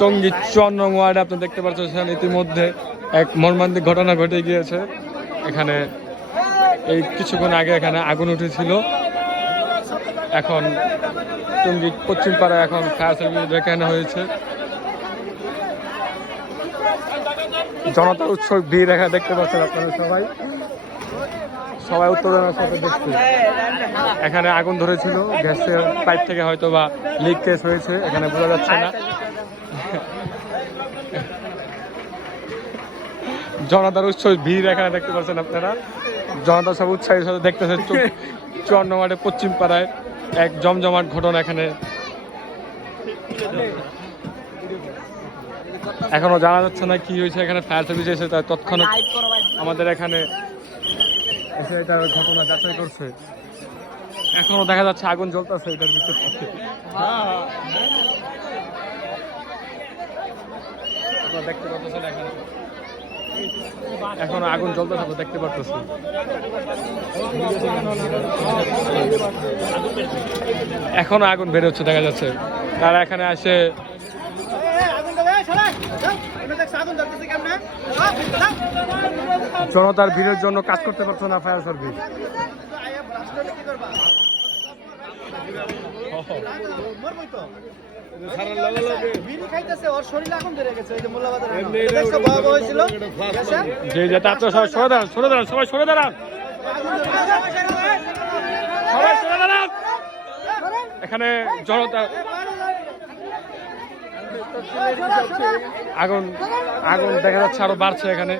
টঙ্গী 54 নং ওয়ার্ডে আপনি দেখতে পাচ্ছেন ইতিমধ্যে এক মর্মান্তিক ঘটনা ঘটে গিয়েছে। এখানে এই কিছুক্ষণ আগে এখানে আগুন উঠেছিল। এখন টঙ্গী পশ্চিম পাড়ায় এখন ফায়ার সার্ভিস ডেকে আনা হয়েছে। জনতার উৎসব ভিড় এখানে দেখতে পাচ্ছেন আপনারা সবাই উত্তেজনার সাথে দেখছে। এখানে আগুন ধরেছিল, গ্যাসের পাইপ থেকে হয়তো বা লিক কেস হয়েছে, এখানে বোঝা যাচ্ছে না। জনতার উৎসব ভিড় এখানে দেখতে পাচ্ছেন আপনারা, জনতা সব উৎসাহের সাথে দেখতেছেন 54 ওয়ার্ডে পশ্চিম পাড়ায় এক জমজমাট ঘটনা। এখানে এখনো জানা যাচ্ছে না কি হয়েছে। এখানে ফায়ার সার্ভিস এসে তার তৎক্ষণাৎ আমাদের এখানে এসে এটার ঘটনা যাচাই করছে। এখনো দেখা যাচ্ছে আগুন জ্বলতেছে এটার ভিতর থেকে। দেখতে পাচ্ছেন এখনো আগুন জ্বলতেছে, দেখতে পাচ্ছি। এখনো আগুন বের হচ্ছে দেখা যাচ্ছে। তারা এখানে আসে জনতার ভিড়ের জন্য কাজ করতে পারছো না ফায়ার সার্ভিস। সবাই সরে দাঁড়ান। এখানে জনতা আগুন দেখা যাচ্ছে আরো বাড়ছে। এখানে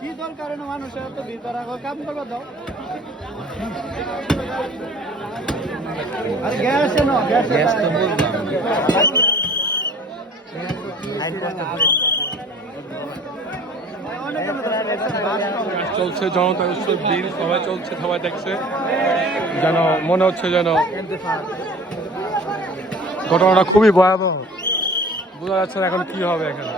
কি দরকার মানুষের তো ভিতরে কাম করবে দাও। আরে গ্যাস না, গ্যাস তো বললাম চলছে। জনতা উৎসব ভিড় সবাই চলছে, সবাই দেখছে। যেন মনে হচ্ছে যেন ঘটনাটা খুবই ভয়াবহ। বোঝা যাচ্ছে এখন কি হবে এখানে।